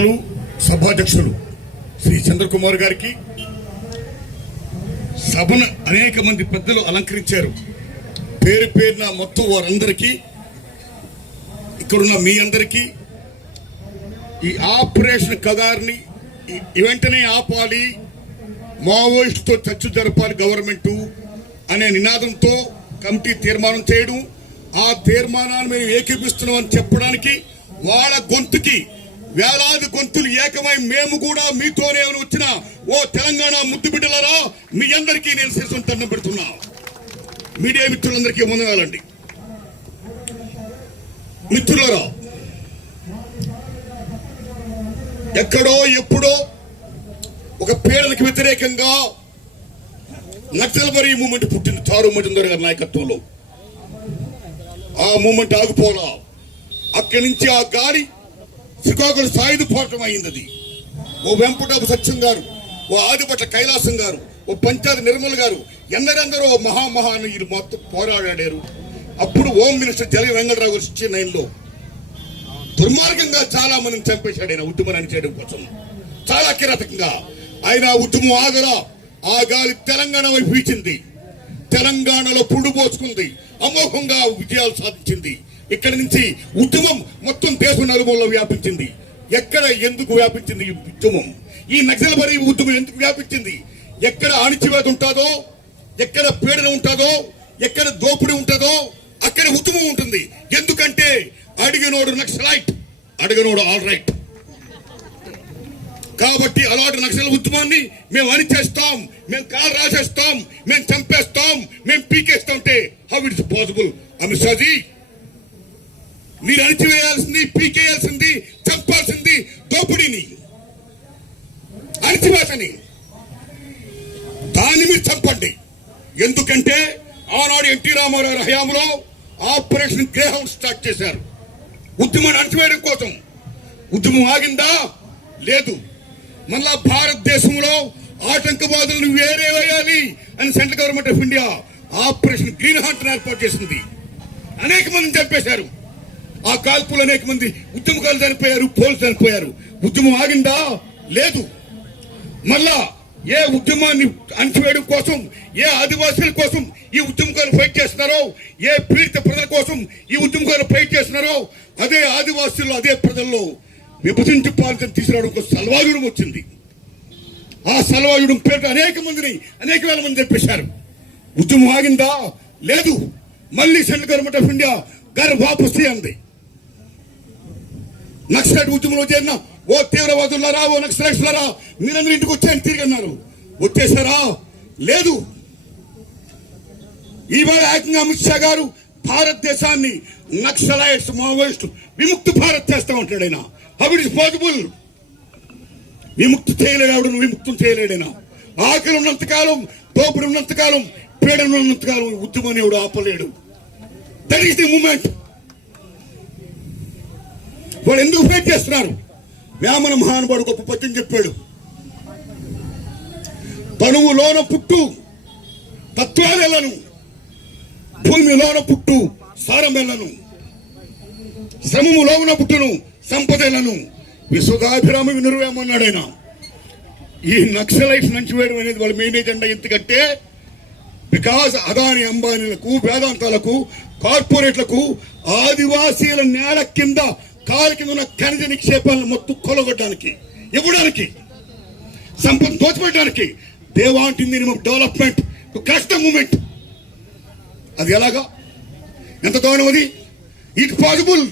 పెద్దలు సభాధ్యక్షులు శ్రీ చంద్రకుమార్ గారికి సభను అనేక మంది పెద్దలు అలంకరించారు. పేరు పేరున మొత్తం వారందరికీ ఇక్కడున్న మీ అందరికీ ఈ ఆపరేషన్ కగార్ని ఈ- వెంటనే ఆపాలి మావోయిస్టుతో చర్చ జరపాలి గవర్నమెంట్ అనే నినాదంతో కమిటీ తీర్మానం చేయడం ఆ తీర్మానాన్ని మేము ఏకీపిస్తున్నాం అని చెప్పడానికి వాళ్ళ గొంతుకి వేలాది గొంతులు ఏకమై మేము కూడా మీతోనే అని వచ్చిన ఓ తెలంగాణ ముద్దు బిడ్డలరా మీ అందరికీ నేను శిరసం దండం పెడుతున్నా. మీడియా మిత్రులందరికీ వందనాలండి. మిత్రులరా ఎక్కడో ఎప్పుడో ఒక పేదలకు వ్యతిరేకంగా నక్సల్బరీ మూమెంట్ పుట్టింది తారు మజుందర్ గారి నాయకత్వంలో. ఆ మూమెంట్ ఆగిపోలా. అక్కడి నుంచి ఆ గాలి శ్రీకాకుళం సాయుధ పోరాటం అయింది అది ఓ వెంపటాపు సత్యం గారు ఓ ఆదిపట్ల కైలాసం గారు ఓ పంచాయతీ నిర్మల్ గారు ఎందరెందరో మహామహానీయులు మొత్తం పోరాడారు అప్పుడు హోమ్ మినిస్టర్ జల వెంకటరావు గారు సిక్స్టీ నైన్లో దుర్మార్గంగా చాలా మందిని చంపేశాడు ఆయన ఉద్యమాన్ని చేయడం కోసం. చాలా కిరాతకంగా. ఆయన ఉద్యమం ఆగరా ఆ గాలి తెలంగాణ వైపు వీచింది. తెలంగాణలో పుండు పోసుకుంది. అమోఘంగా విజయాలు సాధించింది. ఇక్కడి నుంచి ఉద్యమం మొత్తం దేశం నలుమూలలో వ్యాపించింది. ఎక్కడ ఎందుకు వ్యాపించింది ఈ ఉద్యమం? ఈ నక్సల్బరీ ఉద్యమం ఎందుకు వ్యాపించింది? ఎక్కడ అణిచివేత ఉంటుందో ఎక్కడ పీడన ఉంటుందో ఎక్కడ దోపిడీ ఉంటుందో అక్కడ ఉద్యమం ఉంటుంది. ఎందుకంటే అడిగినోడు నక్సలైట్ అడిగినోడు ఆల్ రైట్. కాబట్టి అలాంటి నక్సల ఉద్యమాన్ని మేము అణిచేస్తాం మేము కాలు రాసేస్తాం మేము చంపేస్తాం మేము అంటే how it's possible Amit Shaji మీరు అణిచివేయాల్సింది పీకేయాల్సింది చంపాల్సింది దోపిడీని. అణిచివేతని. దాన్ని మీరు చంపండి. ఎందుకంటే ఆనాడు ఎన్టీ రామారావు హయాంలో ఆపరేషన్ గ్రేహౌండ్ స్టార్ట్ చేశారు. ఉద్యమాన్ని అణచివేయడం కోసం. ఉద్యమం ఆగిందా? లేదు. మళ్ళా భారతదేశంలో ఆటంకవాదులను వేరే వేయాలి అని central government of India operation green heart ఏర్పాటు చేసింది. అనేక మందిని చంపేశారు. ఆ కాల్పులు అనేక మంది ఉద్యమకాలు చనిపోయారు పోలీసు చనిపోయారు. ఉద్యమం ఆగిందా? లేదు. మళ్ళా ఏ ఉద్యమాన్ని అణచివేయడం కోసం ఏ ఆదివాసీల కోసం ఈ ఉద్యమకాలు ఫైట్ చేస్తున్నారో ఏ పీడిత ప్రజల కోసం ఈ ఉద్యమకాలు ఫైట్ చేస్తున్నారో అదే ఆదివాసీల్లో అదే ప్రజల్లో విభజించి పాలితం తీసుకురావడం కోసం సల్వాయుడం వచ్చింది. ఆ సల్వాయుడం పేరు అనేక మందిని అనేక వేల మంది చంపేశారు. ఉద్యమం ఆగిందా? లేదు. మళ్ళీ సెంట్రల్ గవర్నమెంట్ ఆఫ్ ఇండియా గారు వాపస్ అంది నక్సలైట్ ఉద్యమంలో చేరిన. ఓ తీవ్రవాదులారా ఓ నక్సలైట్స్లారా మీరందరూ ఇంటికి వచ్చాయని తిరిగి అన్నారు వచ్చేసారా? లేదు. ఇవాళ ఏకంగా అమిత్ షా గారు భారతదేశాన్ని నక్సలైట్స్ మావోయిస్ట్ విముక్తి భారత్ చేస్తా ఉంటాడు ఆయన. How is possible? విముక్తి చేయలేడు ఆవిడ విముక్తం చేయలేడైనా? ఆకలి ఉన్నంతకాలం దోపిడి ఉన్నంతకాలం పీడన ఉన్నంతకాలం ఉద్యమాన్ని ఎవడు ఆపలేడు. దట్ ఈస్ ది మూమెంట్ వాళ్ళు ఎందుకు ఫైట్ చేస్తున్నారు? వేమన మహానుభావుడు గొప్ప పద్యం చెప్పాడు. తనువులోన పుట్టు తత్వాలెలను. భూమిలోన పుట్టు సారమెల్లను శ్రమములోన పుట్టును సంపదలను. విశ్వదాభిరామ వినురువేమన్నాడు ఆయన. ఈ నక్సలైట్స్ నుంచి వేయడం అనేది వాళ్ళ మెయిన్ ఎజెండా ఎందుకంటే బికాస్ అదాని అంబానీలకు వేదాంతాలకు కార్పొరేట్లకు ఆదివాసీల నేల కింద కాలు కింద ఉన్న ఖనిజ నిక్షేపాలను మొత్తం కొలగొట్టడానికి ఇవ్వడానికి సంపద దోచిపెట్టడానికి they want in development to the moment. అది ఎలాగా? ఎంత దూరం అది? It possible?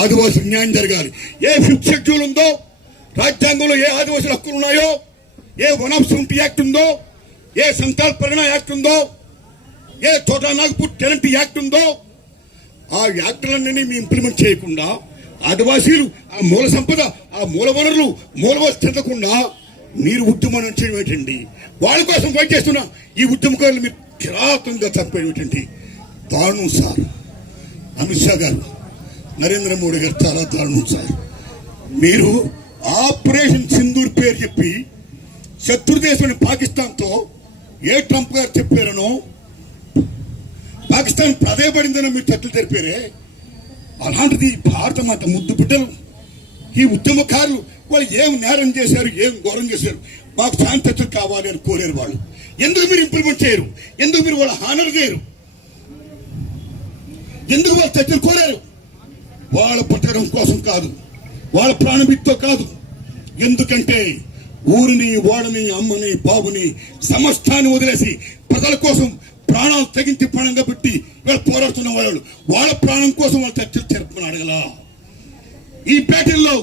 ఆదివాసి న్యాయం జరగాలి. ఏ ఫిఫ్త్ షెడ్యూల్ ఉందో రాజ్యాంగంలో ఏ ఆదివాసుల హక్కులు ఉన్నాయో ఏ వన్ ఆఫ్ సెవెంటీ యాక్ట్ ఉందో ఏ సంతాల్ పరిణ యాక్ట్ ఉందో ఏ చోటా నాగపూర్ టెనెంట్ యాక్ట్ ఉందో ఆ యాక్టులన్నీ మీ ఇంప్లిమెంట్ చేయకుండా ఆదివాసీలు ఆ మూల సంపద ఆ మూల వనరులు మూల చెందకుండా మీరు ఉద్యమం చేయడం ఏంటండి? వాళ్ళ కోసం ఫైట్ చేస్తున్న ఈ ఉద్యమకారులు మీరు కిరాతంగా చంపేయడం ఏంటండి? దారుణం సార్. అమిత్ షా గారు నరేంద్ర మోడీ గారు చాలా దారుణం సార్. మీరు ఆపరేషన్ సింధూర్ పేరు చెప్పి శత్రుదేశమైన పాకిస్తాన్తో ఏ ట్రంప్ గారు చెప్పారనో పాకిస్తాన్ ప్రాధేయపడిందనో మీరు చెట్లు తెరిపారే? అలాంటిది భారతం అంత ముద్దు బిడ్డలు. ఈ ఉద్యమకారులు వాళ్ళు ఏం నేరం చేశారు ఏం ఘోరం చేశారు? మాకు శాంతి కావాలి అని కోరారు వాళ్ళు. ఎందుకు మీరు ఇంప్లిమెంట్ చేయరు? ఎందుకు మీరు వాళ్ళ హానర్ చేయరు? ఎందుకు వాళ్ళు చర్చలు కోరారు? వాళ్ళ పుట్టడం కోసం కాదు వాళ్ళ ప్రాణమిత్తో కాదు. ఎందుకంటే ఊరిని ఓడని అమ్మని బాబుని సమస్తాన్ని వదిలేసి ప్రజల కోసం ప్రాణాలు తెగించి ప్రాణంగా పెట్టి వీళ్ళు పోరాడుతున్న వాళ్ళు వాళ్ళ ప్రాణం కోసం వాళ్ళు చర్చలు జరపమని అడగల. ఈ పేటల్లో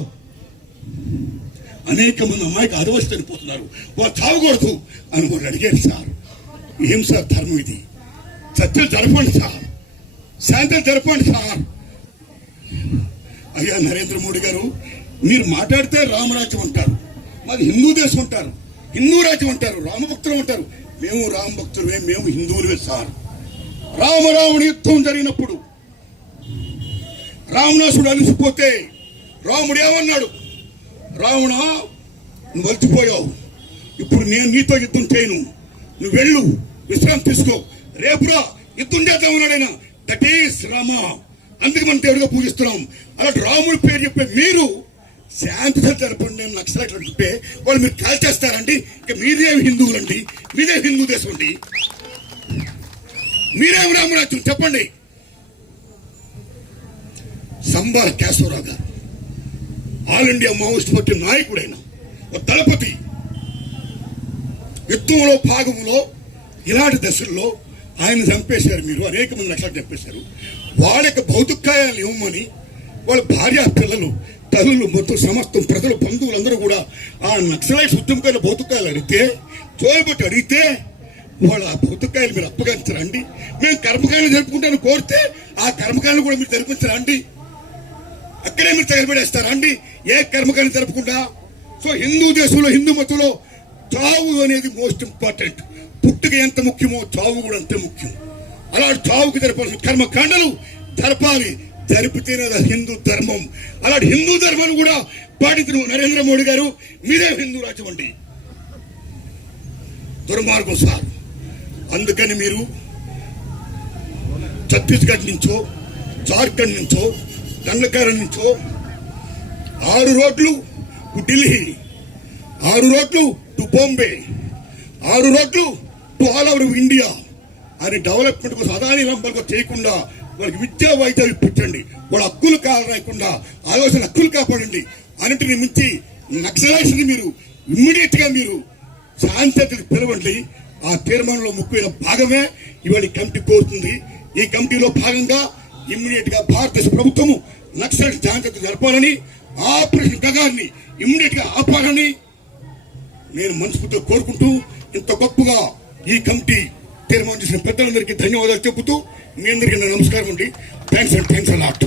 అనేక మంది అమ్మాయికి అదవసి చనిపోతున్నారు వాళ్ళు చావకూడదు అని వాళ్ళు అడిగారు సార్. ఏం సార్ ధర్మం ఇది? చర్చలు జరపండి సార్. శాంతం జరపండి సార్. అయ్యా నరేంద్ర మోడీ గారు మీరు మాట్లాడితే రామరాజ్యం అంటారు. మాది హిందూ దేశం అంటారు. హిందూ రాజ్యం అంటారు. రామభక్తులు అంటారు. మేము రామ భక్తులమే మేము హిందువులమే సార్. రామరాముడి యుద్ధం జరిగినప్పుడు రావణాసుడు అలిసిపోతే రాముడు ఏమన్నాడు? రావణ నువ్వు అలసిపోయావు. ఇప్పుడు నేను నీతో యుద్ధం చేయను. నువ్వు వెళ్ళు విశ్రాంతి తీసుకో. రేపురా యుద్ధం చేద్దామన్నాడు ఆయన దట్ ఈస్ రామ అందుకు మనం దేవుడిగా పూజిస్తున్నాం. అలాంటి రాముడి పేరు చెప్పే మీరు శాంతి జరపండి నేను నక్సలైట్లు చెప్పే వాళ్ళు మీరు కాల్చేస్తారండి ఇక హిందువులు హిందువులండి మీరే హిందూ దేశం అండి. మీరేం రామరాజ్యం చెప్పండి. సంబార కేశవరావు గారు ఆల్ ఇండియా మావోయిస్ట్ పార్టీ నాయకుడైన ఒక దళపతి యుద్ధంలో భాగంలో ఇలాంటి దశల్లో ఆయన చంపేశారు మీరు అనేక మంది లక్షలు చంపేశారు. వాళ్ళ యొక్క భౌతికాయాలు ఇవ్వమని వాళ్ళ భార్య పిల్లలు తల్లులు మొత్తం సమస్తం ప్రజలు బంధువులందరూ కూడా ఆ నక్సలైట్స్ ఉద్యమకాయల భౌతికాయాలు అడిగితే తోయబట్టి అడిగితే వాళ్ళ ఆ భౌతికాయలు మీరు అప్పగించరండి. మేము కర్మకాయలు జరుపుకుంటాను కోరితే ఆ కర్మకాయలు కూడా మీరు జరిపించరండి. అక్కడే మీరు తగలబడేస్తారా అండి ఏ కర్మకాయలు జరపకుండా సో హిందూ దేశంలో హిందూ మతంలో చావు అనేది మోస్ట్ ఇంపార్టెంట్. పుట్టుక ఎంత ముఖ్యమో చావు కూడా అంతే ముఖ్యం. అలా చావుకి జరపాల్సిన కర్మకాండలు జరపాలి. జరిపితేనే అది హిందూ ధర్మం. అలాంటి హిందూ ధర్మాన్ని కూడా పాటించిన నరేంద్ర మోడీ గారు. మీరే హిందూ రాజ్యం అండి. దుర్మార్గం సార్. అందుకని మీరు ఛత్తీస్గఢ్ నుంచో జార్ఖండ్ నుంచో దండకారం నుంచో ఆరు రోడ్లు టు ఢిల్లీ ఆరు రోడ్లు టు బాంబే ఆరు రోడ్లు టు ఆల్ ఓవర్ ఇండియా అని డెవలప్మెంట్ కోసం అదాని రంపాలకు చేయకుండా వాళ్ళకి విద్యా వైద్యాలు ఇప్పించండి వాళ్ళ హక్కులు కాలేకుండా ఆలోచన హక్కులు కాపాడండి. అన్నింటిని మించి నక్సలైట్స్ మీరు ఇమ్మీడియట్గా మీరు శాంతికి పిలవండి. ఆ తీర్మానంలో ముఖ్యమైన భాగమే ఇవాళ కమిటీ కోరుతుంది. ఈ కమిటీలో భాగంగా ఇమ్మీడియట్గా భారతదేశ ప్రభుత్వము నక్సలైట్ శాంతి జరపాలని ఆపరేషన్ గగాన్ని ఇమ్మీడియట్గా ఆపాలని నేను మనస్ఫూర్తిగా కోరుకుంటూ ఇంత గొప్పగా ఈ కమిటీ తీర్మానం చేసిన పెద్దలందరికీ ధన్యవాదాలు చెబుతూ మీ అందరికీ నా నమస్కారం అండి. Thanks and thanks a lot